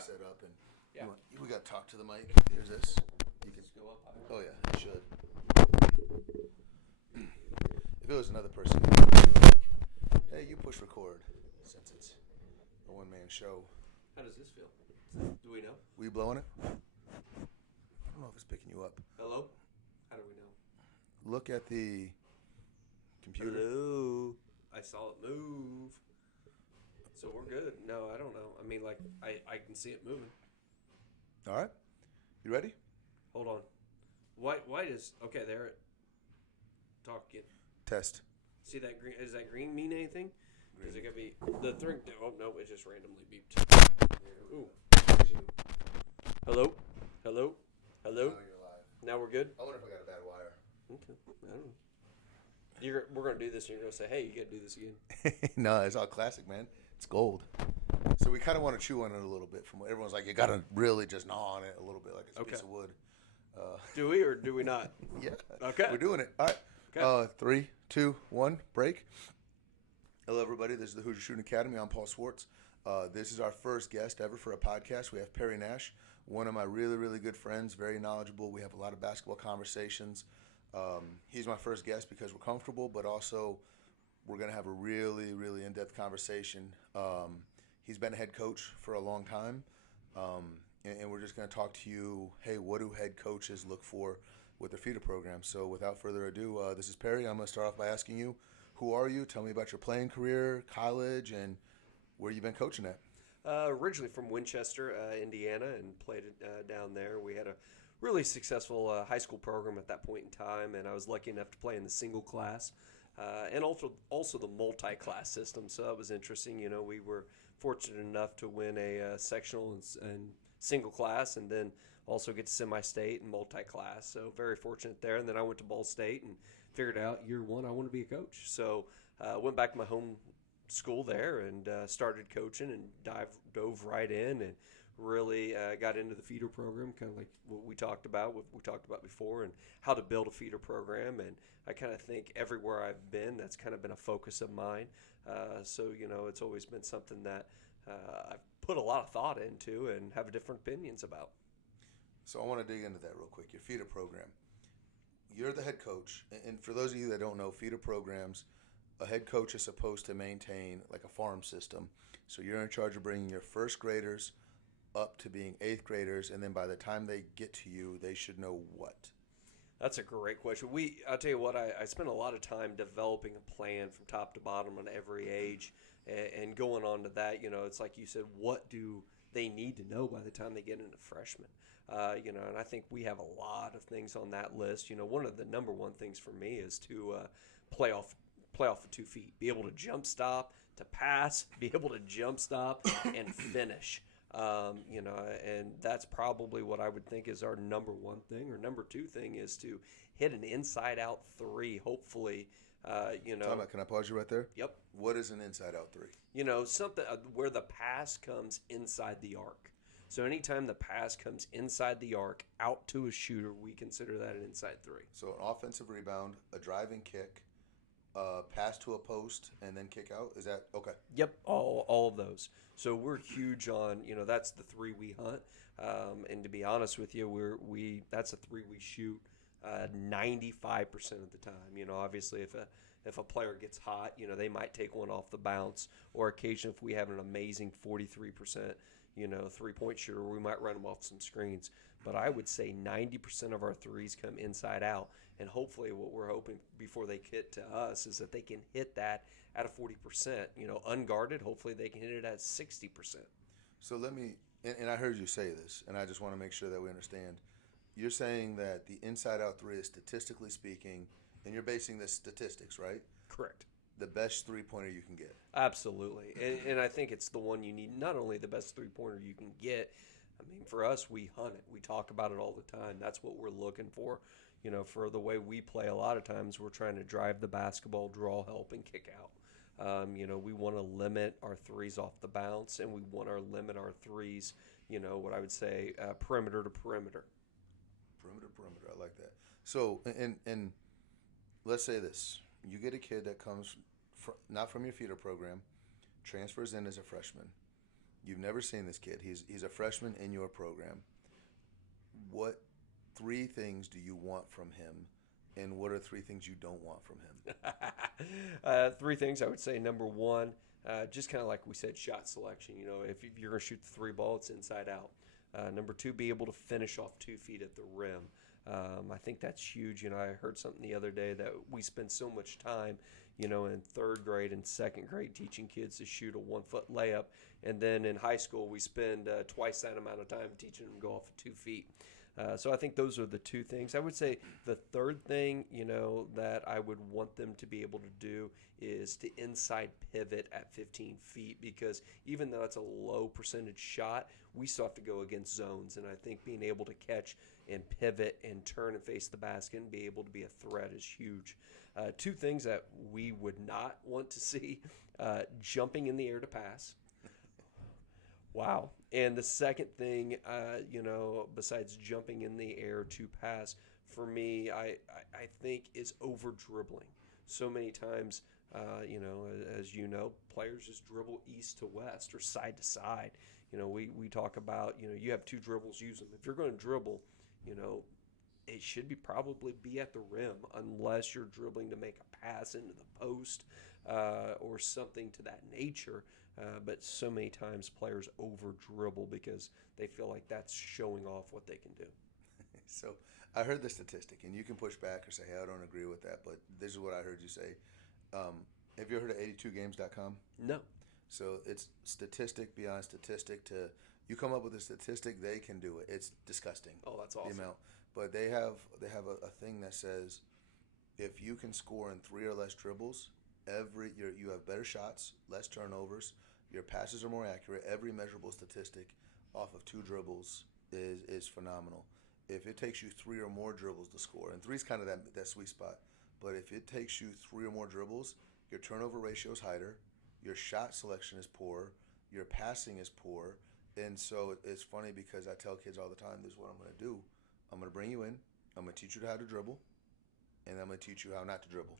set up, and Yeah. we got to talk to the mic. There's this. You can Just go up higher. Oh yeah, it should. If it was another person, you'd be like, "Hey, you push record," since it's a one-man show. How does this feel? Do we know? We blowing it? I don't know if it's picking you up. Hello? How do we know? Look at the computer. Hello? I saw it move. So we're good. No, I don't know. I mean, like, I can see it moving. All right. You ready? Hold on. Why does... Okay, there. Talk again. Test. See that green? Does that green mean anything? Because it could be... The thing... Oh, no, it just randomly beeped. Ooh. Hello? Hello? Hello? Now you're live. Now we're good? I wonder if I got a bad wire. Okay. I don't know. We're going to do this, and you're going to say, hey, you got to do this again. No, it's all classic, man. It's gold. So we kind of want to chew on it a little bit. From what everyone's like, you got to really just gnaw on it a little bit, like it's a piece of wood. Do we or do we not? Yeah. Okay. We're doing it. All right. Okay. 3, 2, 1, break. Hello, everybody. This is the Hoosier Shooting Academy. I'm Paul Swartz. This is our first guest ever for a podcast. We have Perry Nash, one of my really, really good friends, very knowledgeable. We have a lot of basketball conversations. He's my first guest because we're comfortable, but also we're going to have a really, really in-depth conversation. He's been a head coach for a long time, and we're just going to talk to you, hey, what do head coaches look for with their feeder program? So without further ado, this is Perry. I'm going to start off by asking you, who are you? Tell me about your playing career, college, and where you've been coaching at. Originally from Winchester, Indiana, and played down there. We had a really successful high school program at that point in time, and I was lucky enough to play in the single class and also the multi-class system. So that was interesting. You know, we were fortunate enough to win a sectional and single class, and then also get to semi-state and multi-class. So very fortunate there. And then I went to Ball State and figured out year one I want to be a coach. So went back to my home school there and started coaching and dove right in and really got into the feeder program, kind of like what we talked about before, and how to build a feeder program. And I kind of think everywhere I've been, that's kind of been a focus of mine. So, you know, it's always been something that I've put a lot of thought into and have different opinions about. So I want to dig into that real quick, your feeder program. You're the head coach, and for those of you that don't know, feeder programs, a head coach is supposed to maintain like a farm system. So you're in charge of bringing your first graders up to being eighth graders, and then by the time they get to you, they should know what? That's a great question. I'll tell you what, I spent a lot of time developing a plan from top to bottom on every age, and going on to that, you know, it's like you said, what do they need to know by the time they get into freshman? You know, and I think we have a lot of things on that list. You know, one of the number one things for me is to play off with 2 feet, be able to jump stop, to pass, be able to jump stop and finish. You know, and that's probably what I would think is our number one thing. Or number two thing is to hit an inside-out three, hopefully, you know. Can I pause you right there? Yep. What is an inside-out three? You know, something where the pass comes inside the arc. So anytime the pass comes inside the arc, out to a shooter, we consider that an inside three. So an offensive rebound, a driving kick, pass to a post, and then kick out? Is that okay? Yep, all of those. So we're huge on, you know, that's the three we hunt. And to be honest with you, that's a three we shoot 95% of the time. You know, obviously if a player gets hot, you know, they might take one off the bounce, or occasionally if we have an amazing 43%, you know, three-point shooter, we might run them off some screens. But I would say 90% of our threes come inside out. And hopefully what we're hoping before they get to us is that they can hit that at a 40%. You know, unguarded, hopefully they can hit it at 60%. So let me, and I heard you say this, and I just want to make sure that we understand. You're saying that the inside-out three is statistically speaking, and you're basing this statistics, right? Correct. The best three-pointer you can get. Absolutely. And I think it's the one you need, not only the best three-pointer you can get. I mean, for us, we hunt it. We talk about it all the time. That's what we're looking for. You know, for the way we play, a lot of times we're trying to drive the basketball, draw, help, and kick out. You know, we want to limit our threes off the bounce, and we want to limit our threes, you know, what I would say, perimeter to perimeter. Perimeter, I like that. So, and let's say this. You get a kid that comes not from your feeder program, transfers in as a freshman. You've never seen this kid. He's a freshman in your program. What 3 things do you want from him, and what are 3 things you don't want from him? 3 things I would say. Number one, just kind of like we said, shot selection. If you're going to shoot the 3 ball, it's inside out. Number 2, be able to finish off 2 feet at the rim. I think that's huge. I heard something the other day that we spend so much time, in 3rd grade and 2nd grade teaching kids to shoot a 1-foot layup. And then in high school, we spend twice that amount of time teaching them to go off of 2 feet. So I think those are the 2 things. I would say the 3rd thing, that I would want them to be able to do is to inside pivot at 15 feet, because even though it's a low percentage shot, we still have to go against zones. And I think being able to catch and pivot and turn and face the basket and be able to be a threat is huge. 2 things that we would not want to see, jumping in the air to pass. Wow. And the second thing, besides jumping in the air to pass, for me, I think is over dribbling. So many times, as you know, players just dribble east to west or side to side. We talk about, you have 2 dribbles, use them. If you're going to dribble, it should probably be at the rim, unless you're dribbling to make a pass into the post or something to that nature. But so many times players over dribble because they feel like that's showing off what they can do. So I heard the statistic, and you can push back or say, hey, I don't agree with that, but this is what I heard you say. Have you ever heard of 82games.com? No. So it's statistic beyond statistic. You come up with a statistic, they can do it. It's disgusting. Oh, that's awesome. The amount. But they have a thing that says if you can score in 3 or less dribbles, you have better shots, less turnovers, your passes are more accurate. Every measurable statistic off of 2 dribbles is phenomenal. If it takes you 3 or more dribbles to score, and 3 is kind of that sweet spot, but if it takes you 3 or more dribbles, your turnover ratio is higher, your shot selection is poor, your passing is poor. And so it's funny because I tell kids all the time, this is what I'm going to do. I'm going to bring you in, I'm going to teach you how to dribble, and I'm going to teach you how not to dribble.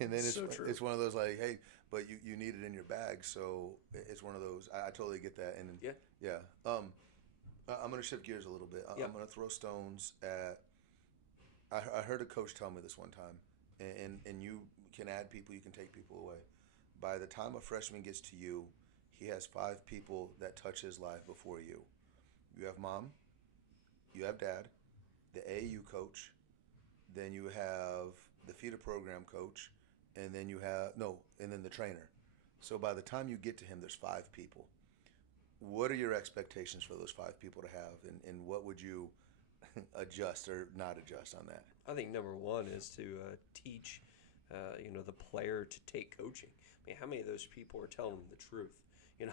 And then it's one of those like, hey, but you need it in your bag, so it's one of those. I totally get that. And yeah. I'm going to shift gears a little bit. I'm going to throw stones at. I heard a coach tell me this one time, and you can add people, you can take people away. By the time a freshman gets to you, he has 5 people that touch his life before you. You have mom, you have dad, the AAU coach, then you have the feeder program coach, and then the trainer. So by the time you get to him, there's 5 people. What are your expectations for those 5 people to have, and what would you adjust or not adjust on that? I think number one is to teach, the player to take coaching. I mean, how many of those people are telling him the truth?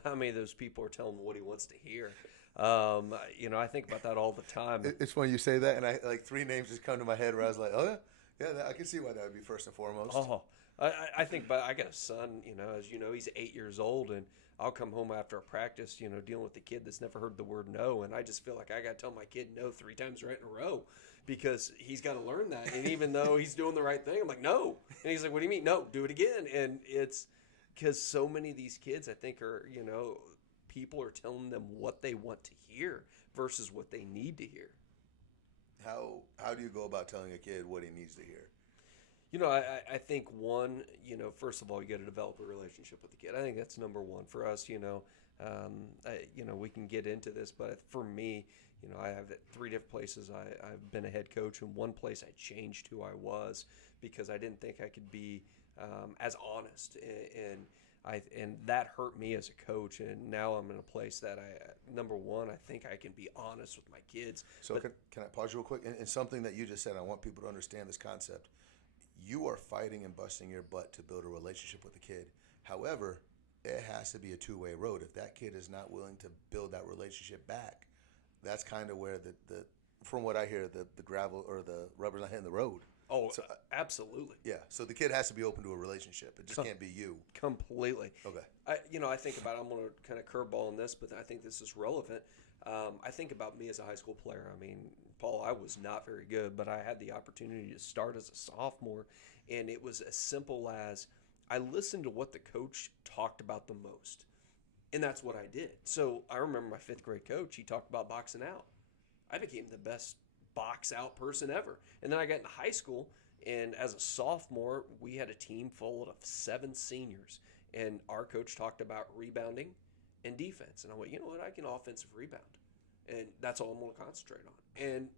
How many of those people are telling him what he wants to hear? I think about that all the time. It's funny you say that, and I like 3 names just come to my head where I was like, oh yeah, I can see why that would be first and foremost. Oh, I think about, I got a son, as you know, he's 8 years old, and I'll come home after a practice, dealing with a kid that's never heard the word no, and I just feel like I got to tell my kid no 3 times right in a row because he's got to learn that. And even though he's doing the right thing, I'm like, no. And he's like, what do you mean? No, do it again. And it's because so many of these kids, I think, are, people are telling them what they want to hear versus what they need to hear. How do you go about telling a kid what he needs to hear? I think one, first of all, you got to develop a relationship with the kid. I think that's number one for us. We can get into this, but for me, I have 3 different places I've been a head coach, and one place I changed who I was because I didn't think I could be as honest, and that hurt me as a coach. And now I'm in a place that number one, I think I can be honest with my kids. So can I pause you real quick? And something that you just said, I want people to understand this concept. You are fighting and busting your butt to build a relationship with the kid. However, it has to be a 2-way road. If that kid is not willing to build that relationship back, that's kind of where the from what I hear, the gravel or the rubber's not hitting the road. Oh, so, absolutely. Yeah. So the kid has to be open to a relationship. It just can't be you. Completely. Okay. I think about, I'm going to kind of curveball on this, but I think this is relevant. I think about me as a high school player. I mean, Paul, I was not very good, but I had the opportunity to start as a sophomore, and it was as simple as I listened to what the coach talked about the most. And that's what I did. So I remember my fifth grade coach, he talked about boxing out. I became the best box out person ever. And then I got into high school, and as a sophomore, we had a team full of 7 seniors. And our coach talked about rebounding and defense. And I went, you know what? I can offensive rebound. And that's all I'm going to concentrate on. And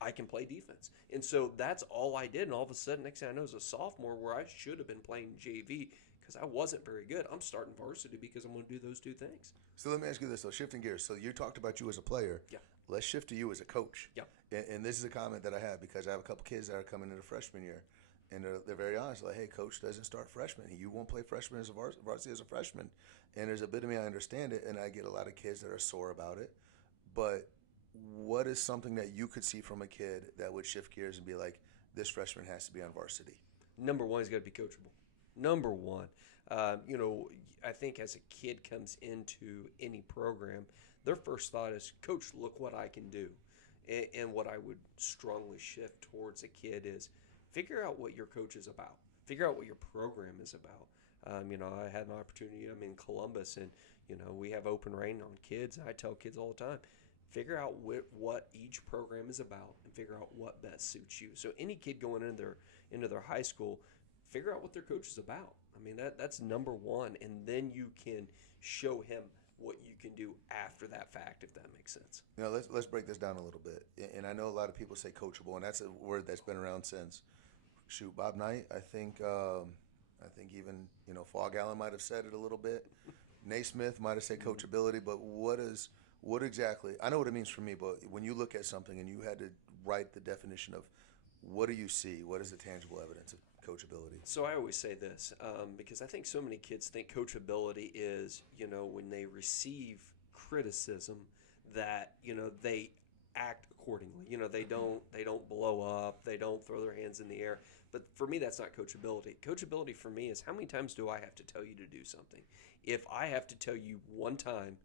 I can play defense. And so that's all I did. And all of a sudden, next thing I know, as a sophomore, where I should have been playing JV because I wasn't very good, I'm starting varsity because I'm going to do those 2 things. So let me ask you this, though, shifting gears. So you talked about you as a player. Yeah. Let's shift to you as a coach. Yeah. And this is a comment that I have because I have a couple kids that are coming into freshman year. And they're very honest, like, hey, coach doesn't start freshman. You won't play freshman as a varsity as a freshman. And there's a bit of me, I understand it, and I get a lot of kids that are sore about it. But what is something that you could see from a kid that would shift gears and be like, this freshman has to be on varsity? Number one, he's got to be coachable. Number one. I think as a kid comes into any program, their first thought is, Coach, look what I can do. And what I would strongly shift towards a kid is figure out what your coach is about. Figure out what your program is about. I had an opportunity. I'm in Columbus, and, we have open reign on kids. And I tell kids all the time, figure out what each program is about and figure out what best suits you. So any kid going into their high school, figure out what their coach is about. I mean, that's number one, and then you can show him what you can do after that fact, if that makes sense. Let's break this down a little bit. And I know a lot of people say coachable, and that's a word that's been around since, Bob Knight. I think even Fog Allen might have said it a little bit. Naismith might have said coachability, but what exactly? I know what it means for me, but when you look at something and you had to write the definition of what do you see? What is the tangible evidence of coachability? So I always say this because I think so many kids think coachability is, when they receive criticism that, they act accordingly. They don't blow up, they don't throw their hands in the air. But for me, that's not coachability. Coachability for me is how many times do I have to tell you to do something? If I have to tell you one time,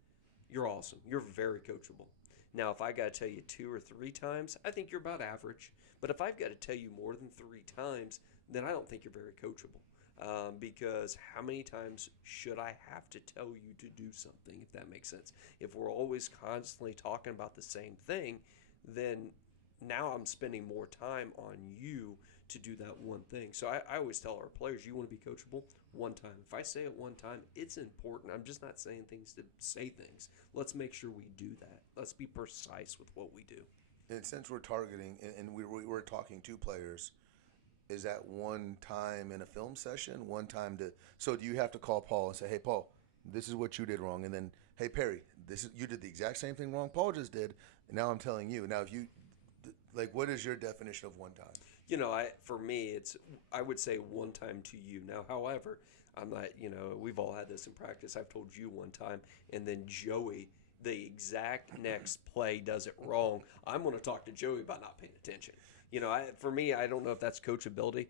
you're awesome. You're very coachable. Now, if I got to tell you 2 or 3 times, I think you're about average. But if I've got to tell you more than 3 times, then I don't think you're very coachable. Because how many times should I have to tell you to do something, if that makes sense? If we're always constantly talking about the same thing, then now I'm spending more time on you to do that one thing. So I always tell our players, you want to be coachable one time. If I say it one time, it's important. I'm just not saying things to say things. Let's make sure we do that. Let's be precise with what we do. And since we're targeting, and we're talking to players, is that one time in a film session, one time to, so do you have to call Paul and say, hey, Paul, this is what you did wrong. And then, hey, Perry, you did the exact same thing wrong Paul just did. And now I'm telling you. Now, if you, what is your definition of one time? For me, I would say one time to you. Now, however, I'm not, we've all had this in practice. I've told you one time, and then Joey, the exact next play, does it wrong. I'm going to talk to Joey about not paying attention. For me, I don't know if that's coachability,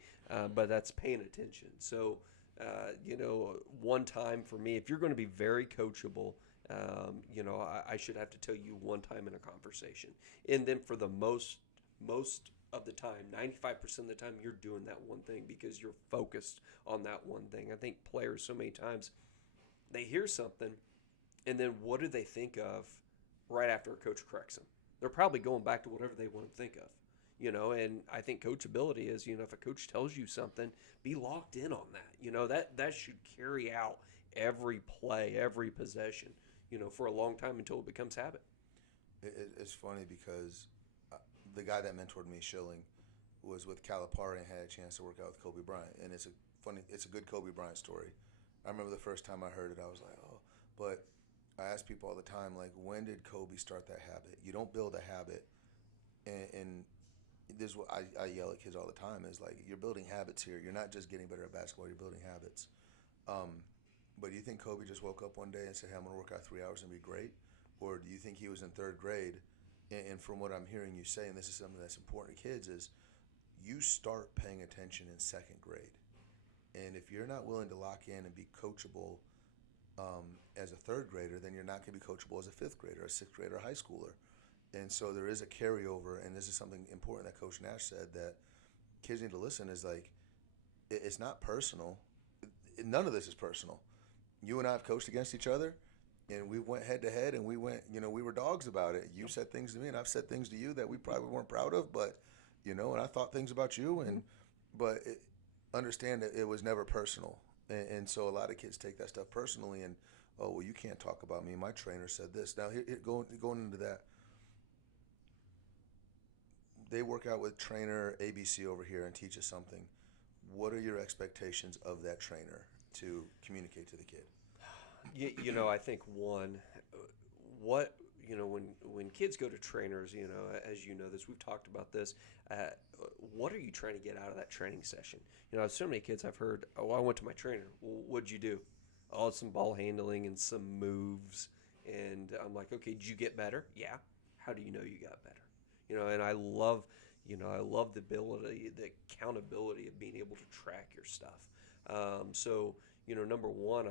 but that's paying attention. So, one time for me, if you're going to be very coachable, I should have to tell you one time in a conversation. And then for the most of the time, 95% of the time, you're doing that one thing because you're focused on that one thing. I think players so many times, they hear something, and then what do they think of right after a coach corrects them? They're probably going back to whatever they want to think of. And I think coachability is, if a coach tells you something, be locked in on that. That should carry out every play, every possession, for a long time until it becomes habit. It's funny because the guy that mentored me, Schilling, was with Calipari and had a chance to work out with Kobe Bryant. And it's a good Kobe Bryant story. I remember the first time I heard it, I was like, oh. But I ask people all the time, like, when did Kobe start that habit? You don't build a habit, and this is what I yell at kids all the time, is like, you're building habits here. You're not just getting better at basketball, you're building habits. But do you think Kobe just woke up one day and said, hey, I'm going to work out 3 hours and be great? Or do you think he was in 3rd grade? And from what I'm hearing you say, and this is something that's important to kids, is you start paying attention in 2nd grade. And if you're not willing to lock in and be coachable as a 3rd grader, then you're not going to be coachable as a 5th grader, a 6th grader, a high schooler. And so there is a carryover, and this is something important that Coach Nash said, that kids need to listen, is like, it's not personal. None of this is personal. you and I have coached against each other, and we went head to head, and we went, we were dogs about it. You said things to me, and I've said things to you that we probably weren't proud of, but, and I thought things about you, but understand that it was never personal. And so a lot of kids take that stuff personally, and, oh, well, you can't talk about me. My trainer said this. Now, going into that, they work out with trainer ABC over here and teach us something. What are your expectations of that trainer to communicate to the kid? I think when kids go to trainers, as you know this, we've talked about this. What are you trying to get out of that training session? So many kids I've heard, oh, I went to my trainer. Well, what'd you do? Oh, some ball handling and some moves. And I'm like, okay, did you get better? Yeah. How do you know you got better? And I love the ability, the accountability of being able to track your stuff. So, number one,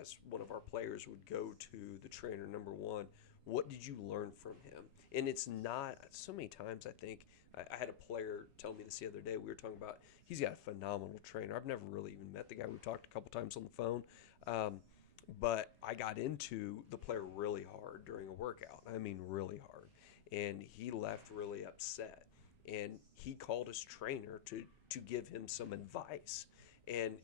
as one of our players would go to the trainer, number one, what did you learn from him? And it's not, so many times I think, I had a player tell me this the other day. We were talking about, he's got a phenomenal trainer. I've never really even met the guy. We've talked a couple times on the phone. But I got into the player really hard during a workout. I mean, really hard. And he left really upset. And he called his trainer to give him some advice. And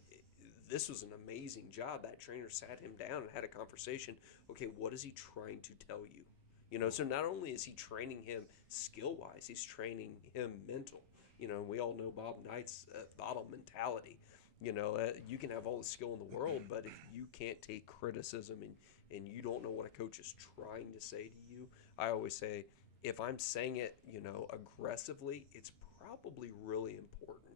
this was an amazing job. That trainer sat him down and had a conversation. Okay, what is he trying to tell you? So not only is he training him skill-wise, he's training him mental. We all know Bob Knight's bottle mentality. You can have all the skill in the world, but if you can't take criticism and you don't know what a coach is trying to say to you, I always say, if I'm saying it, aggressively, it's probably really important.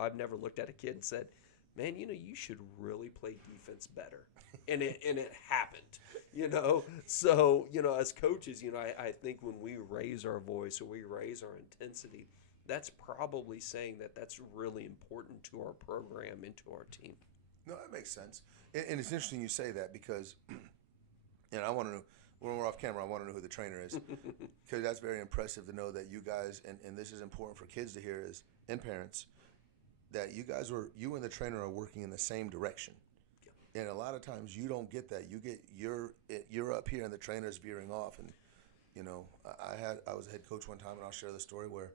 I've never looked at a kid and said, man, you should really play defense better. And it happened, So, as coaches, I think when we raise our voice or we raise our intensity, that's probably saying that that's really important to our program and to our team. No, that makes sense. And it's interesting you say that because, and I want to know, when we're off camera, I want to know who the trainer is because that's very impressive to know that you guys, and this is important for kids to hear and parents, that you and the trainer are working in the same direction. Yeah. And a lot of times you don't get that. You're up here and the trainer's veering off. And, I was a head coach one time, and I'll share the story where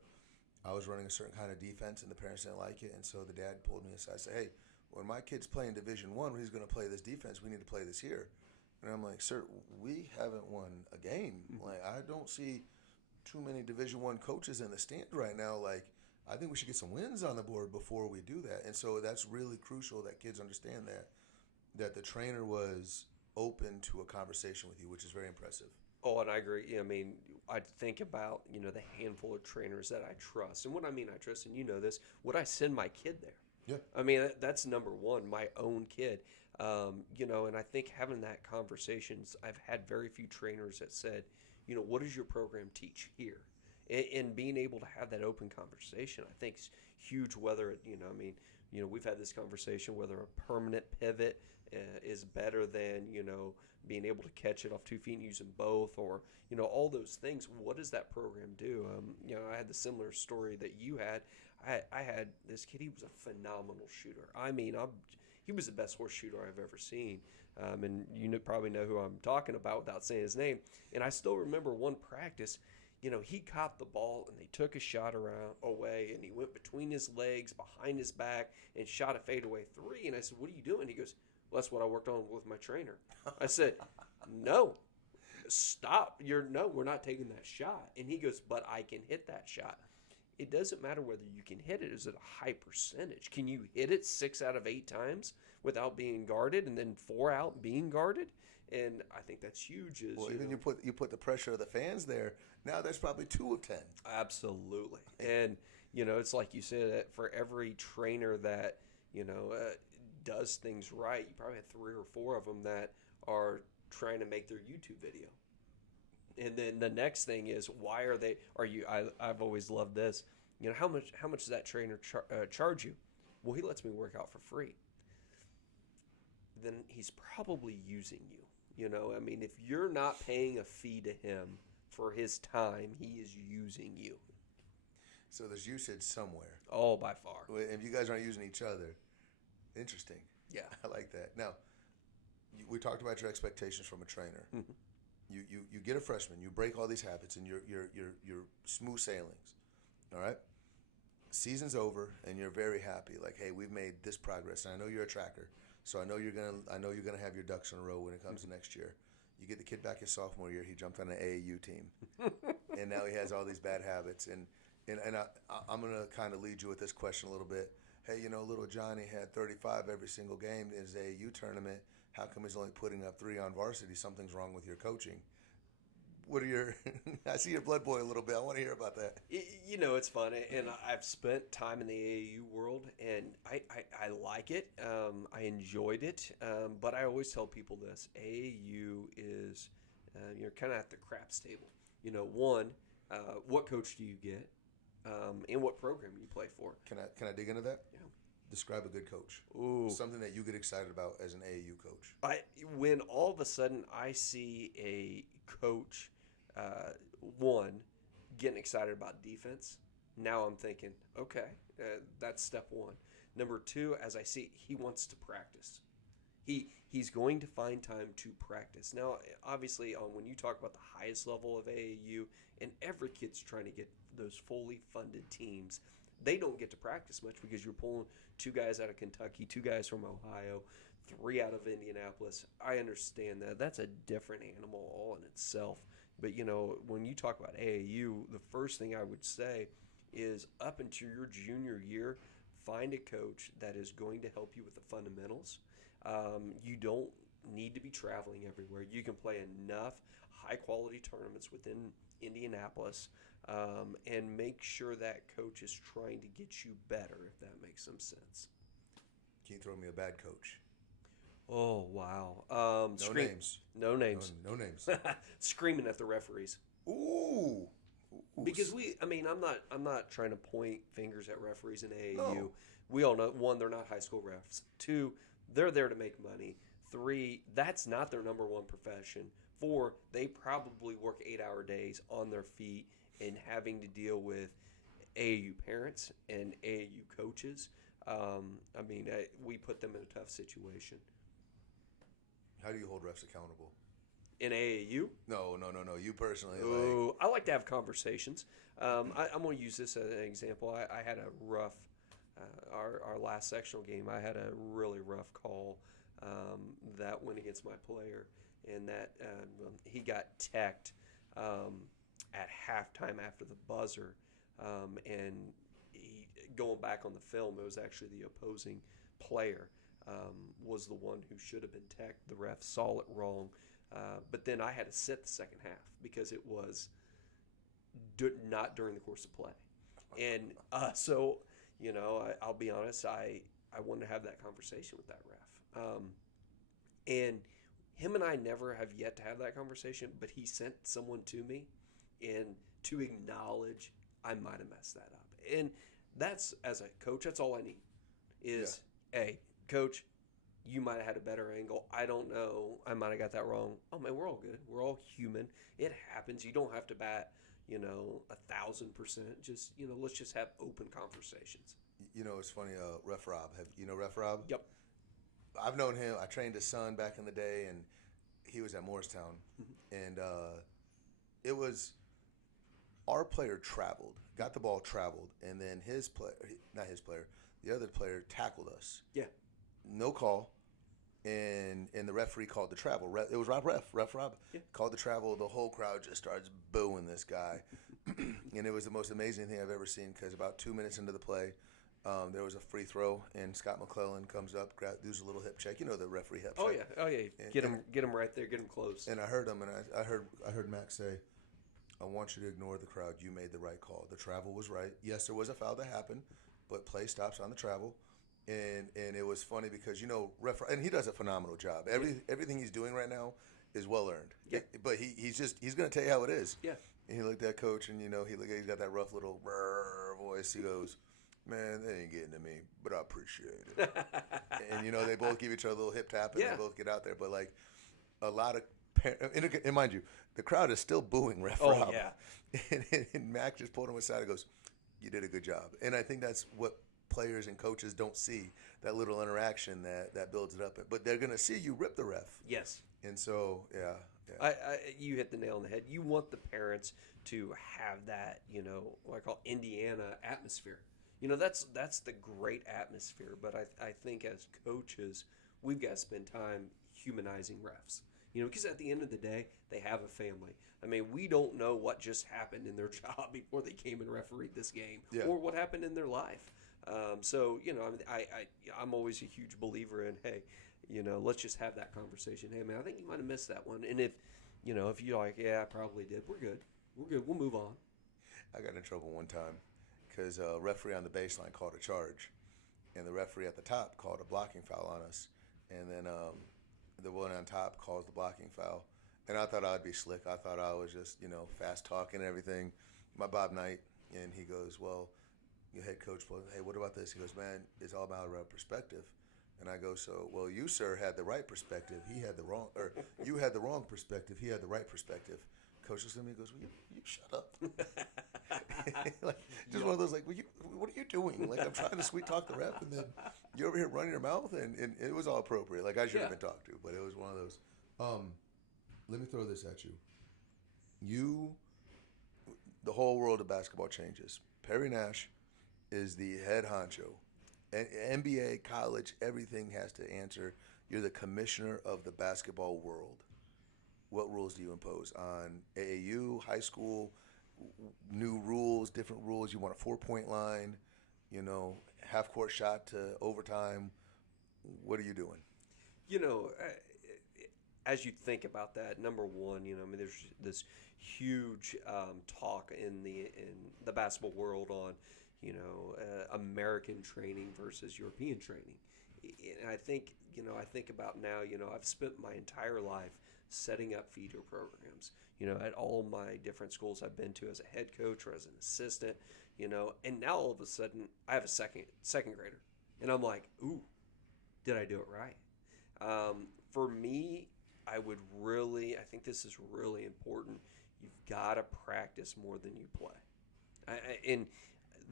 I was running a certain kind of defense and the parents didn't like it. And so the dad pulled me aside and said, hey, when my kid's playing Division I, when he's going to play this defense, we need to play this here. And I'm like, sir, we haven't won a game. Like, I don't see too many Division I coaches in the stand right now. Like, I think we should get some wins on the board before we do that. And so that's really crucial that kids understand that the trainer was open to a conversation with you, which is very impressive. Oh, and I agree. I mean, I think about, the handful of trainers that I trust. And what I mean I trust, and you know this, would I send my kid there? Yeah. I mean, that's number one, my own kid. And I think having that conversations, I've had very few trainers that said, what does your program teach here? And being able to have that open conversation, I think is huge, whether it, we've had this conversation, whether a permanent pivot is better than, being able to catch it off 2 feet and using both, or, all those things. What does that program do? I had the similar story that you had. I had this kid, he was a phenomenal shooter. I mean, he was the best horse shooter I've ever seen. And you probably know who I'm talking about without saying his name. And I still remember one practice, he caught the ball and they took a shot away, and he went between his legs, behind his back, and shot a fadeaway three. And I said, what are you doing? He goes, well, that's what I worked on with my trainer. I said, no, stop. We're not taking that shot. And he goes, but I can hit that shot. It doesn't matter whether you can hit it. Is it a high percentage? Can you hit it 6 out of 8 times without being guarded, and then 4 out being guarded? And I think that's huge. Well, even you put the pressure of the fans there. Now that's probably 2 of 10. Absolutely. And it's like you said, for every trainer that does things right, you probably have 3 or 4 of them that are trying to make their YouTube video. And then the next thing is, why I've always loved this. How much does that trainer charge you? Well, he lets me work out for free. Then he's probably using you. I mean, if you're not paying a fee to him for his time, he is using you. So there's usage somewhere. Oh, by far. If you guys aren't using each other, interesting. Yeah. I like that. Now, we talked about your expectations from a trainer. Mm-hmm. You get a freshman, you break all these habits, and you're smooth sailings. All right. Season's over, and you're very happy. Like, hey, we've made this progress, and I know you're a tracker, so I know you're gonna have your ducks in a row when it comes to next year. You get the kid back his sophomore year, he jumped on an AAU team, and now he has all these bad habits. And I'm gonna kind of lead you with this question a little bit. Hey, little Johnny had 35 every single game in his AAU tournament. How come he's only putting up 3 on varsity? Something's wrong with your coaching. What are your? I see your blood boil a little bit. I want to hear about that. It's fun, and I've spent time in the AAU world, and I like it. I enjoyed it, but I always tell people this: AAU is you're kind of at the craps table. One, what coach do you get, and what program you play for? Can I dig into that? Yeah. Describe a good coach. Ooh. Something that you get excited about as an AAU coach. When all of a sudden I see a coach, one, getting excited about defense, now I'm thinking, okay, that's step one. Number two, as I see, he wants to practice. He's going to find time to practice. Now, obviously, when you talk about the highest level of AAU, and every kid's trying to get those fully funded teams, they don't get to practice much because you're pulling 2 guys out of Kentucky, 2 guys from Ohio, 3 out of Indianapolis. I understand that. That's a different animal all in itself. But, when you talk about AAU, the first thing I would say is up until your junior year, find a coach that is going to help you with the fundamentals. You don't need to be traveling everywhere. You can play enough high-quality tournaments within Indianapolis and make sure that coach is trying to get you better, if that makes some sense. Can you throw me a bad coach? Oh, wow. No names. No names. No names. Screaming at the referees. Ooh. Because I'm not trying to point fingers at referees in AAU. No. We all know, 1, they're not high school refs. 2, they're there to make money. 3, that's not their number one profession. 4, they probably work 8-hour days on their feet and having to deal with AAU parents and AAU coaches. We put them in a tough situation. How do you hold refs accountable? In AAU? No. You personally. Oh, I like to have conversations. I'm going to use this as an example. I had a rough, our last sectional game, I had a really rough call that went against my player, and that he got teched at halftime after the buzzer, and going back on the film, it was actually the opposing player was the one who should have been teched. The ref saw it wrong. But then I had to sit the second half because it was not during the course of play. And so, I'll be honest, I wanted to have that conversation with that ref. And him and I never have yet to have that conversation, but he sent someone to me and to acknowledge I might have messed that up. And that's, as a coach, that's all I need is, hey, coach, you might have had a better angle. I don't know. I might have got that wrong. Oh, man, we're all good. We're all human. It happens. You don't have to bat, 1,000%. Just, let's just have open conversations. It's funny, Ref Rob. Ref Rob? Yep. I've known him. I trained his son back in the day, and he was at Morristown. And it was our player traveled, got the ball traveled, and then the other player tackled us. Yeah. No call, and the referee called the travel. It was Ref Rob. Yeah. Called the travel. The whole crowd just starts booing this guy. And it was the most amazing thing I've ever seen because about 2 minutes into the play, there was a free throw, and Scott McClellan comes up, does a little hip check. The referee hip check. Oh yeah. Get him right there. Get him close. And I heard him, and I heard Max say, "I want you to ignore the crowd. You made the right call. The travel was right. Yes, there was a foul that happened, but play stops on the travel." And it was funny because and he does a phenomenal job. Everything he's doing right now is well earned. Yeah. But he's going to tell you how it is. Yeah. And he looked at coach, and he's got that rough little voice. He goes, "Man, they ain't getting to me, but I appreciate it." And they both give each other a little hip tap, and they both get out there. But like a lot of and mind you, the crowd is still booing Ref Rob. Yeah. And Mac just pulled him aside and goes, "You did a good job." And I think that's what players and coaches don't see that little interaction that builds it up. But they're gonna see you rip the ref. Yes. And so, yeah. You hit the nail on the head. You want the parents to have that, what I call Indiana atmosphere. That's the great atmosphere. But I think as coaches, we've got to spend time humanizing refs. Because at the end of the day, they have a family. I mean, we don't know what just happened in their job before they came and refereed this game, or what happened in their life. I'm always a huge believer in, hey, let's just have that conversation. Hey, man, I think you might have missed that one. And if you're like, yeah, I probably did, we're good. We'll move on. I got in trouble one time because a referee on the baseline called a charge, and the referee at the top called a blocking foul on us. And then the one on top calls the blocking foul. And I thought I'd be slick. I thought I was just, fast talking and everything. My Bob Knight, and he goes, well, your head coach, hey, what about this? He goes, man, it's all about perspective. And I go, well, you, sir, had the right perspective. He had the wrong, or you had the wrong perspective. He had the right perspective. Coach looks at me and goes, well, you shut up. Just one of those, well, what are you doing? I'm trying to sweet talk the ref, and then you're over here running your mouth, and it was all appropriate. I should have been talked to, but it was one of those. Let me throw this at you. The whole world of basketball changes. Perry Nash is the head honcho. NBA, college, everything has to answer. You're the commissioner of the basketball world. What rules do you impose on AAU, high school, new rules, different rules? You want a 4-point line, half-court shot to overtime. What are you doing? As you think about that, number one, there's this huge talk in the basketball world on, American training versus European training. And I think about now, I've spent my entire life setting up feeder programs, at all my different schools I've been to as a head coach or as an assistant, and now all of a sudden I have a second grader, and I'm like, ooh, did I do it right? For me, I think this is really important. You've got to practice more than you play. And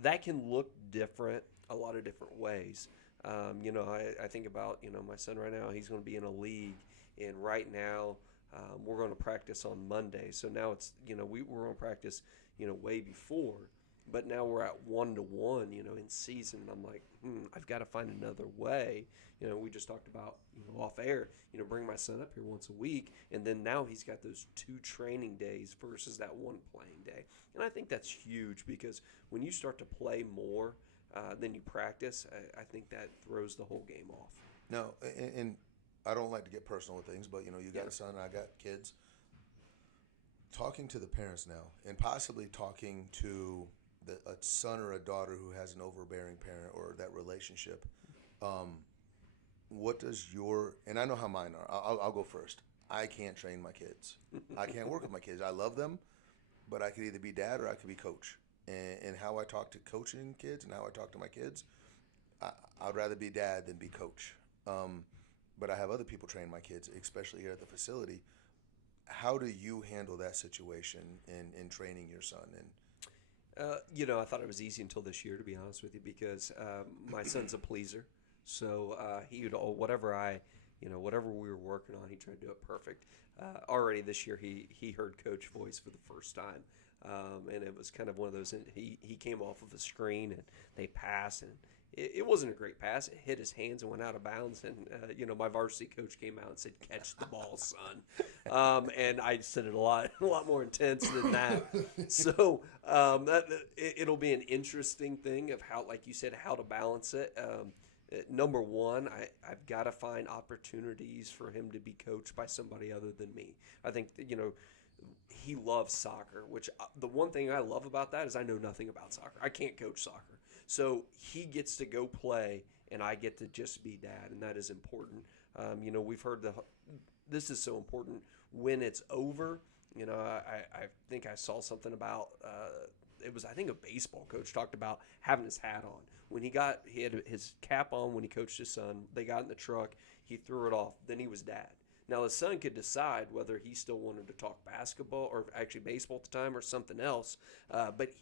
that can look different a lot of different ways. I think about, my son right now, he's going to be in a league, and right now we're going to practice on Monday. So now it's, we're going to practice, way before, but now we're at 1-to-1, in season. And I'm like, I've got to find another way. We just talked about, off air, bring my son up here once a week. And then now he's got those 2 training days versus that 1 playing day. And I think that's huge because when you start to play more than you practice, I think that throws the whole game off. No, and I don't like to get personal with things, but, you got a son, I got kids. Talking to the parents now and possibly talking to a son or a daughter who has an overbearing parent or that relationship, what does and I know how mine are. I'll go first. I can't train my kids. I can't work with my kids. I love them, but I could either be dad or I could be coach. And how I talk to coaching kids and how I talk to my kids, I'd rather be dad than be coach. But I have other people train my kids, especially here at the facility. How do you handle that situation in training your son? I thought it was easy until this year, to be honest with you, because my son's a pleaser. So he would, whatever we were working on, he tried to do it perfect. Already this year, he heard coach voice for the first time. And it was kind of one of those, he came off of a screen and they passed, and it wasn't a great pass. It hit his hands and went out of bounds. And, my varsity coach came out and said, "Catch the ball, son." And I said it a lot more intense than that. So it'll be an interesting thing of how, like you said, how to balance it. Number one, I've got to find opportunities for him to be coached by somebody other than me. I think that, he loves soccer, which the one thing I love about that is I know nothing about soccer. I can't coach soccer. So he gets to go play, and I get to just be dad, and that is important. We've heard this is so important when it's over. I think I saw something about it was, I think, a baseball coach talked about having his hat on. When he had his cap on when he coached his son. They got in the truck. He threw it off. Then he was dad. Now, the son could decide whether he still wanted to talk basketball or actually baseball at the time or something else. But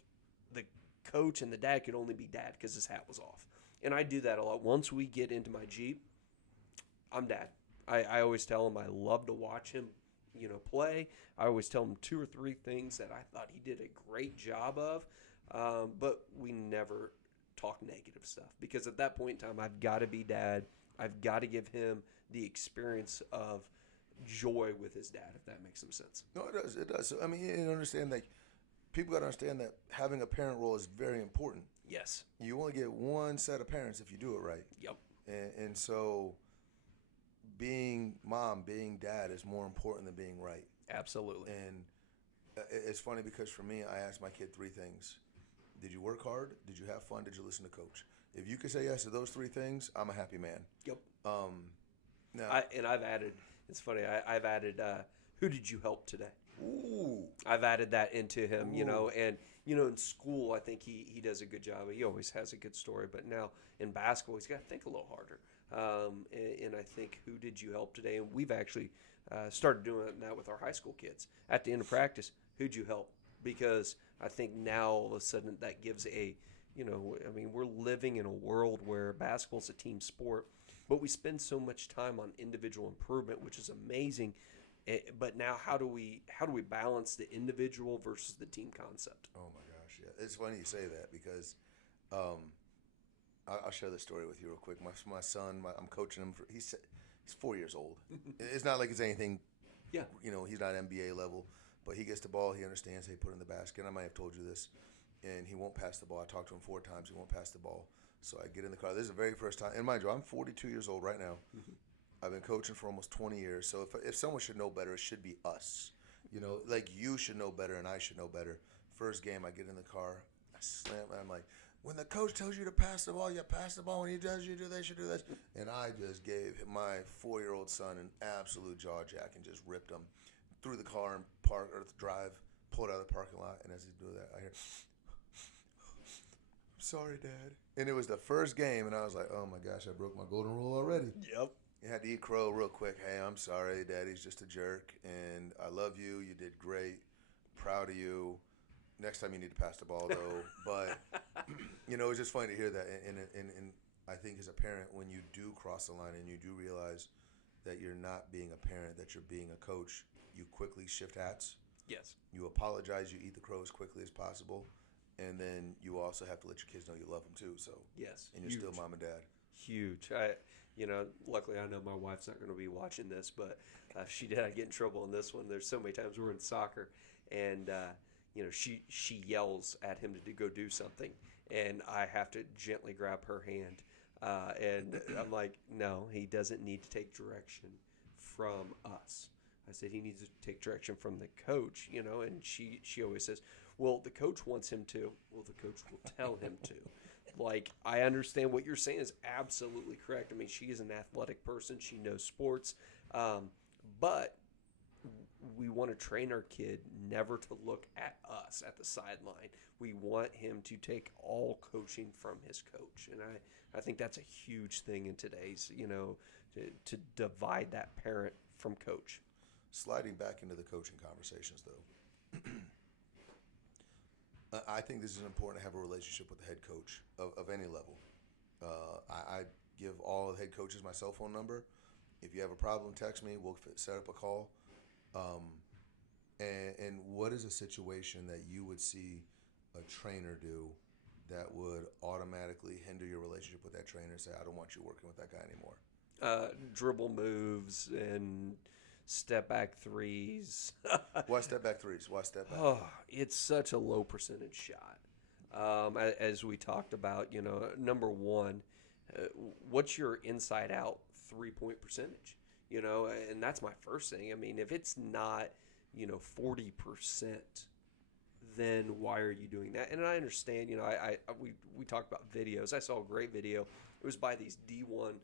the coach and the dad could only be dad because his hat was off. And I do that a lot. Once we get into my Jeep, I'm dad. I always tell him I love to watch him, play. I always tell him 2 or 3 things that I thought he did a great job of, but we never talk negative stuff because at that point in time, I've got to be dad. I've got to give him the experience of joy with his dad, if that makes some sense. No, it does. It does. So, I mean, you understand, like, people got to understand that having a parent role is very important. Yes. You only get one set of parents if you do it right. Yep. And so being mom, being dad is more important than being right. Absolutely. And it's funny because for me, I ask my kid 3 things. Did you work hard? Did you have fun? Did you listen to coach? If you can say yes to those 3 things, I'm a happy man. Yep. Now, I've added, it's funny, I've added, who did you help today? ooh. I've added that into him, Ooh. and, in school, I think he does a good job. He always has a good story, but now in basketball, he's got to think a little harder. And I think, who did you help today? And we've actually started doing that with our high school kids. At the end of practice, who'd you help? Because I think now all of a sudden that gives we're living in a world where basketball's a team sport, but we spend so much time on individual improvement, which is amazing. But now, how do we balance the individual versus the team concept? Oh my gosh, yeah. It's funny you say that because I'll share this story with you real quick. My son, I'm coaching him. He's 4 years old. It's not like it's anything. Yeah. He's not NBA level, but he gets the ball. He understands. Hey, put it in the basket. I might have told you this, and he won't pass the ball. I talked to him 4 times. He won't pass the ball. So I get in the car. This is the very first time. And mind you, I'm 42 years old right now. Mm-hmm. I've been coaching for almost 20 years. So if someone should know better, it should be us. Like you should know better and I should know better. First game, I get in the car. I slam. I'm like, when the coach tells you to pass the ball, you pass the ball. When he does, you do this, you do this. And I just gave my 4-year-old son an absolute jaw jack and just ripped him through the car and drive, pulled out of the parking lot. And as he do that, I hear, sorry, Dad. And it was the first game, and I was like, oh my gosh, I broke my golden rule already. Yep. You had to eat crow real quick. Hey, I'm sorry. Daddy's just a jerk, and I love you. You did great. Proud of you. Next time you need to pass the ball, though. But, it's just funny to hear that. And I think as a parent, when you do cross the line and you do realize that you're not being a parent, that you're being a coach, you quickly shift hats. Yes. You apologize. You eat the crow as quickly as possible. And then you also have to let your kids know you love them, too. So yes. And you're still mom and dad. Huge. Luckily I know my wife's not going to be watching this, but if she did, I'd get in trouble on this one. There's so many times we're in soccer, and she yells at him to go do something, and I have to gently grab her hand, and I'm like, no, he doesn't need to take direction from us. I said he needs to take direction from the coach, and she always says, well, the coach wants him to. Well, the coach will tell him to. Like, I understand what you're saying is absolutely correct. I mean, she is an athletic person. She knows sports. But we want to train our kid never to look at us at the sideline. We want him to take all coaching from his coach. And I think that's a huge thing in today's, to divide that parent from coach. Sliding back into the coaching conversations, though. I think this is important to have a relationship with the head coach of any level. I give all the head coaches my cell phone number. If you have a problem, text me. We'll set up a call. And what is a situation that you would see a trainer do that would automatically hinder your relationship with that trainer and say, I don't want you working with that guy anymore? Dribble moves and step back threes. Why step back threes? Why step back? Oh, it's such a low percentage shot. As we talked about, number one, what's your inside out 3-point percentage? And that's my first thing. I mean, if it's not, 40%, then why are you doing that? And I understand, we talked about videos. I saw a great video. It was by these D1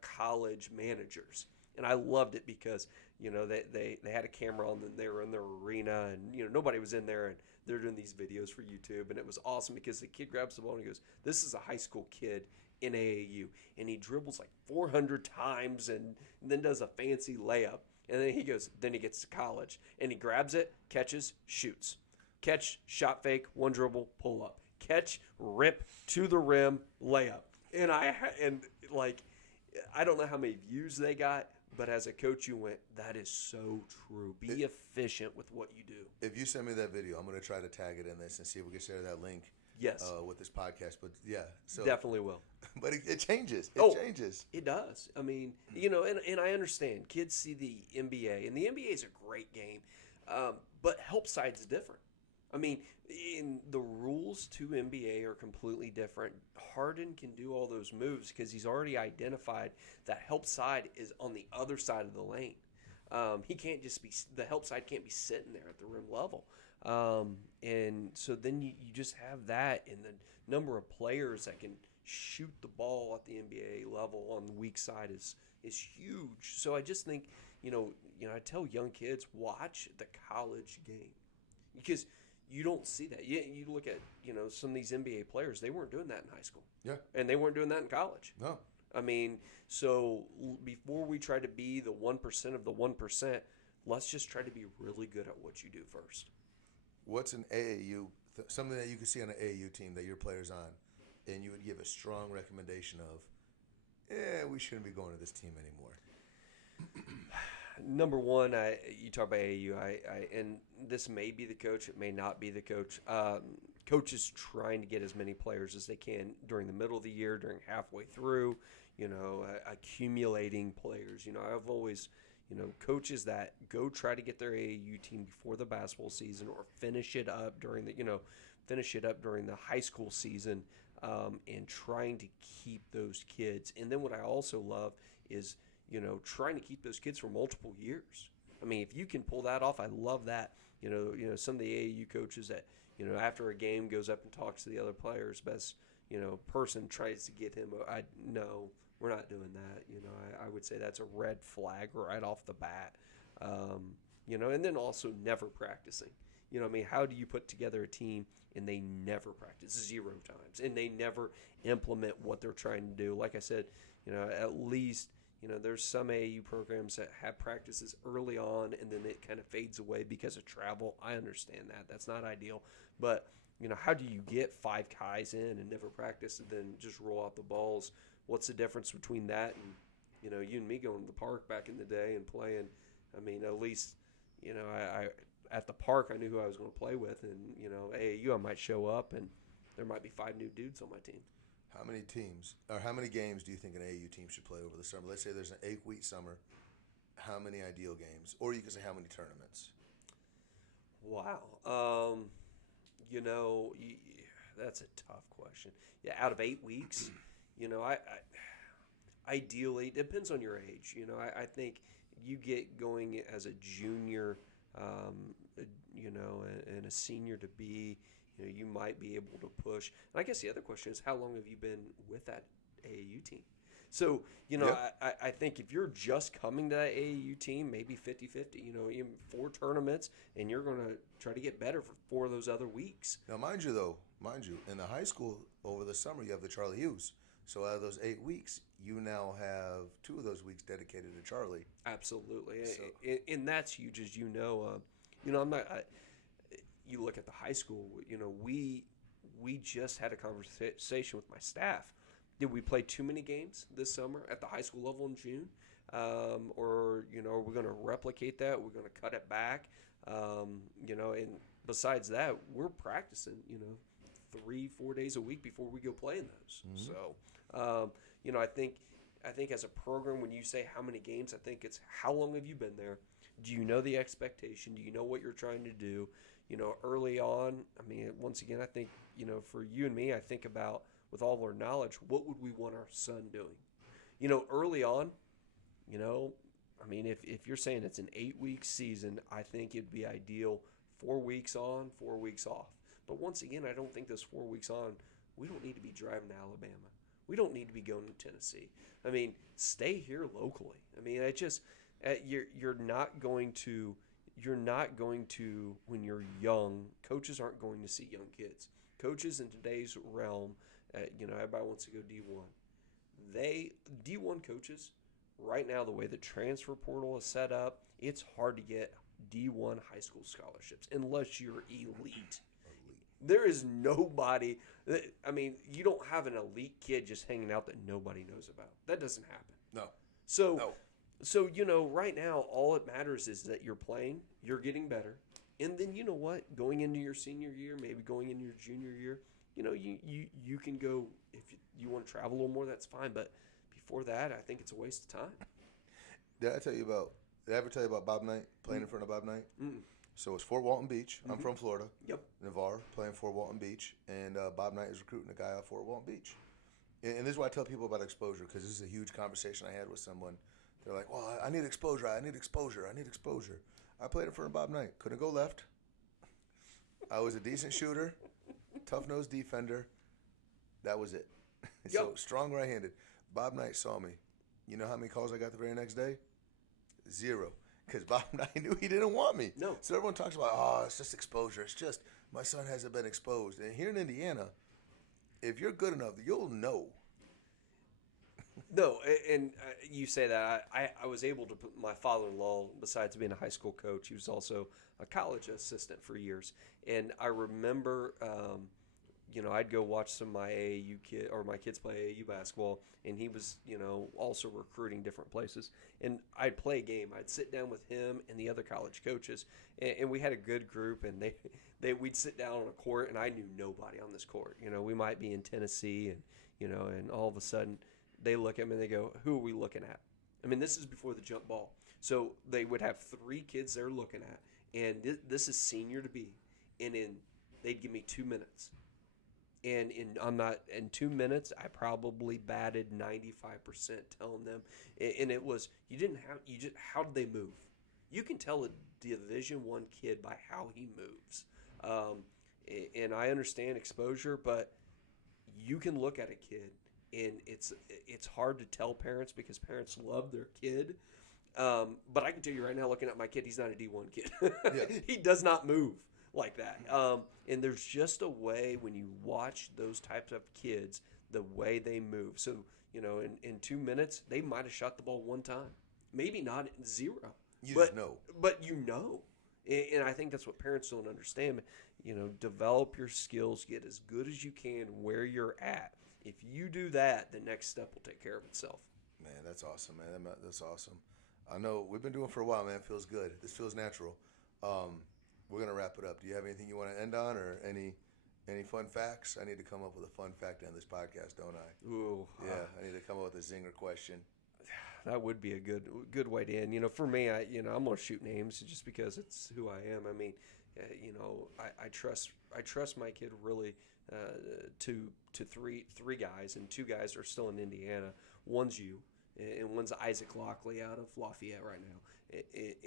college managers. And I loved it because, they had a camera on and they were in their arena and, nobody was in there and they're doing these videos for YouTube. And it was awesome because the kid grabs the ball and he goes, this is a high school kid in AAU. And he dribbles like 400 times and then does a fancy layup. And then he goes, then he gets to college and he grabs it, catches, shoots. Catch, shot fake, one dribble, pull up. Catch, rip, to the rim, layup. and like, I don't know how many views they got, but as a coach, you went, that is so true. Be efficient with what you do. If you send me that video, I'm going to try to tag it in this and see if we can share that link. Yes. With this podcast, but yeah, so Definitely will. But it changes. It changes. It does. I mean, and I understand. Kids see the NBA, and the NBA is a great game, but help side's different. I mean, in the rules to NBA are completely different. Harden can do all those moves because he's already identified that help side is on the other side of the lane. He can't just be the help side can't be sitting there at the rim level. And so then you just have that, and the number of players that can shoot the ball at the NBA level on the weak side is huge. So I just think, I tell young kids, watch the college game because you don't see that. You look at, some of these NBA players, they weren't doing that in high school. Yeah. And they weren't doing that in college. No. I mean, so before we try to be the 1% of the 1%, let's just try to be really good at what you do first. What's an AAU, something that you can see on an AAU team that your player's on, and you would give a strong recommendation of, we shouldn't be going to this team anymore? Number one, you talk about AAU, and this may be the coach, it may not be the coach. Coaches trying to get as many players as they can during the middle of the year, during halfway through, accumulating players. I've always, coaches that go try to get their AAU team before the basketball season or finish it up during the high school season, and trying to keep those kids. And then what I also love is, trying to keep those kids for multiple years. I mean, if you can pull that off, I love that. Some of the AAU coaches that, after a game goes up and talks to the other players, best, person tries to get him. No, we're not doing that. I would say that's a red flag right off the bat. And then also never practicing. How do you put together a team and they never practice 0 times and they never implement what they're trying to do? Like I said, at least, there's some AAU programs that have practices early on and then it kind of fades away because of travel. I understand that. That's not ideal. But, how do you get 5 guys in and never practice and then just roll out the balls? What's the difference between that and, you and me going to the park back in the day and playing? I mean, at least, I at the park, I knew who I was going to play with. And, AAU, I might show up and there might be 5 new dudes on my team. How many teams or how many games do you think an AAU team should play over the summer? Let's say there's an 8-week summer. How many ideal games? Or you can say how many tournaments? Wow. That's a tough question. Yeah, out of 8 weeks, I ideally, it depends on your age. I think you get going as a junior, and a senior to be, you might be able to push. And I guess the other question is, how long have you been with that AAU team? So, I think if you're just coming to that AAU team, maybe 50-50, even 4 tournaments, and you're going to try to get better for 4 of those other weeks. Now, mind you, in the high school over the summer, you have the Charlie Hughes. So out of those 8 weeks, you now have 2 of those weeks dedicated to Charlie. Absolutely. So. And that's huge, as you know. I'm not you look at the high school, we just had a conversation with my staff. Did we play too many games this summer at the high school level in June? Or, are we going to replicate that? We're going to cut it back? And besides that, we're practicing, 3-4 days a week before we go play in those. Mm-hmm. So, I think as a program, when you say how many games, I think it's how long have you been there? Do you know the expectation? Do you know what you're trying to do? Early on, once again, I think, for you and me, I think about, with all of our knowledge, what would we want our son doing? Early on, if you're saying it's an 8-week season, I think it'd be ideal 4 weeks on, 4 weeks off. But once again, I don't think those 4 weeks on, we don't need to be driving to Alabama. We don't need to be going to Tennessee. Stay here locally. I just you're not going to when you're young. Coaches aren't going to see young kids. Coaches in today's realm, everybody wants to go D1. D1 coaches right now, the way the transfer portal is set up, it's hard to get D1 high school scholarships unless you're elite. There is nobody. I mean, you don't have an elite kid just hanging out that nobody knows about. That doesn't happen. No. So, No. so right now, all it matters is that you're playing, you're getting better, and then you know what? Going into your senior year, maybe going into your junior year, you can go if you want to travel a little more. That's fine, but before that, I think it's a waste of time. Did I ever tell you about Bob Knight, playing in front of Bob Knight? Mm. So it's Fort Walton Beach. I'm from Florida. Yep. Navarre, playing Fort Walton Beach. And Bob Knight is recruiting a guy out of Fort Walton Beach. And this is why I tell people about exposure, because this is a huge conversation I had with someone. They're like, well, I need exposure. I need exposure. I need exposure. I played in front of Bob Knight. Couldn't go left. I was a decent shooter, tough-nosed defender. That was it. So strong right-handed. Bob Knight saw me. You know how many calls I got the very next day? 0. Because Bob Knight knew he didn't want me. No. So everyone talks about, it's just exposure. It's just my son hasn't been exposed. And here in Indiana, if you're good enough, you'll know. No, and you say that. I was able to put my father-in-law, besides being a high school coach, he was also a college assistant for years. And I remember, I'd go watch some of my my kids play AAU basketball, and he was, also recruiting different places. And I'd play a game. I'd sit down with him and the other college coaches, and we had a good group. And we'd sit down on a court, and I knew nobody on this court. We might be in Tennessee, and all of a sudden they look at me and they go, "Who are we looking at?" I mean, this is before the jump ball. So they would have 3 kids they're looking at, and this is senior to be, and they'd give me 2 minutes. And in 2 minutes, I probably batted 95%, telling them, and it was how did they move? You can tell a Division I kid by how he moves, and I understand exposure, but you can look at a kid, and it's hard to tell parents because parents love their kid, but I can tell you right now, looking at my kid, he's not a D1 kid. Yeah. He does not move like that. And there's just a way when you watch those types of kids, the way they move. So, in 2 minutes, they might have shot the ball 1 time. Maybe not 0. Just know. But And I think that's what parents don't understand. Develop your skills, get as good as you can where you're at. If you do that, the next step will take care of itself. Man, that's awesome, man. That's awesome. I know we've been doing it for a while, man. It feels good. This feels natural. We're going to wrap it up. Do you have anything you want to end on, or any fun facts? I need to come up with a fun fact to end this podcast, don't I? Ooh. Yeah, I need to come up with a zinger question. That would be a good way to end. For me, I'm going to shoot names just because it's who I am. I mean, I trust my kid really to 3 guys, and 2 guys are still in Indiana. One's you, and one's Isaac Lockley out of Lafayette right now.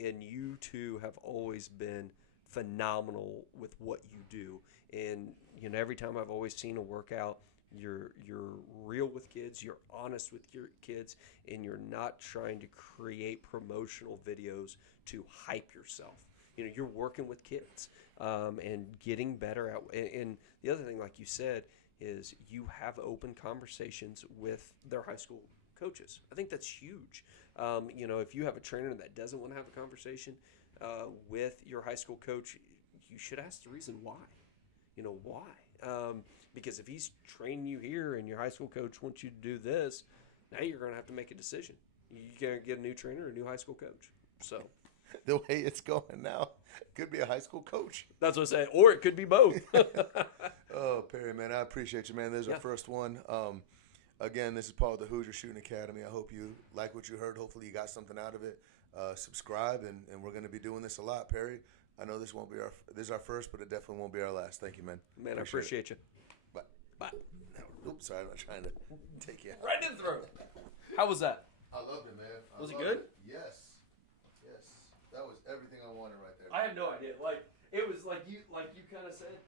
And you two have always been phenomenal with what you do. And every time I've always seen a workout, you're real with kids, you're honest with your kids, and you're not trying to create promotional videos to hype yourself. You're working with kids and getting better at. And the other thing, like you said, is you have open conversations with their high school coaches. I think that's huge. If you have a trainer that doesn't want to have a conversation with your high school coach, you should ask the reason why. Why? Because if he's training you here and your high school coach wants you to do this, now you're going to have to make a decision. You got to get a new trainer or a new high school coach. So the way it's going now, could be a high school coach. That's what I say. Or it could be both. Oh, Perry, man, I appreciate you, man. There's our first one. Again, this is Paul at the Hoosier Shooting Academy. I hope you like what you heard. Hopefully you got something out of it. Subscribe, and we're going to be doing this a lot, Perry. I know this is our first, but it definitely won't be our last. Thank you, man. Man, I appreciate you. Bye. Oops, sorry, I'm not trying to take you out. Right in the throat. How was that? I loved it, man. Was it good? Yes. That was everything I wanted right there. I have no idea. It was like you kind of said.